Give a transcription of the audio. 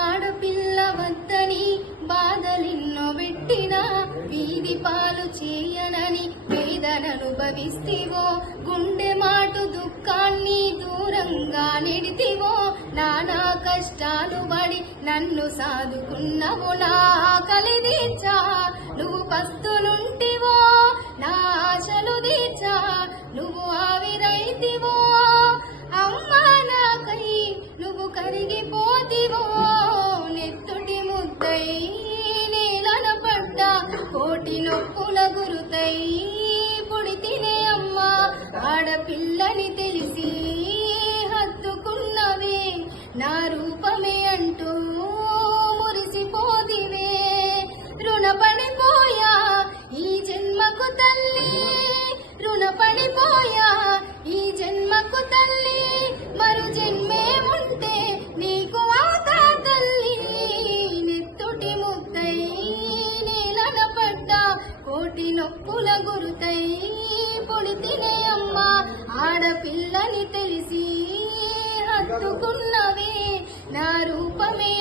ఆడపిల్ల వద్దని బాధలిన్నో పెట్టినా వీధి పాలు చేయనని వేదనను భవిస్తివో గుండె మాటు దుఃఖాన్ని దూరంగా నెడితివో నానా కష్టాలు పడి నన్ను సాదుకున్నవు నా కలిదీర్చా నువ్వు పస్తులుంటే ముద్దై నేలన పడ్డ కోటి నొప్పుల గురుతై పుడితినే అమ్మా ఆడపిల్లని తెలిసి హత్తుకున్నవే నా రూపమే అంటూ పుట్టి నొప్పుల గురుతై పొడితినే అమ్మ. ఆడపిల్లని తెలిసి హత్తుకున్నవే నా రూపమే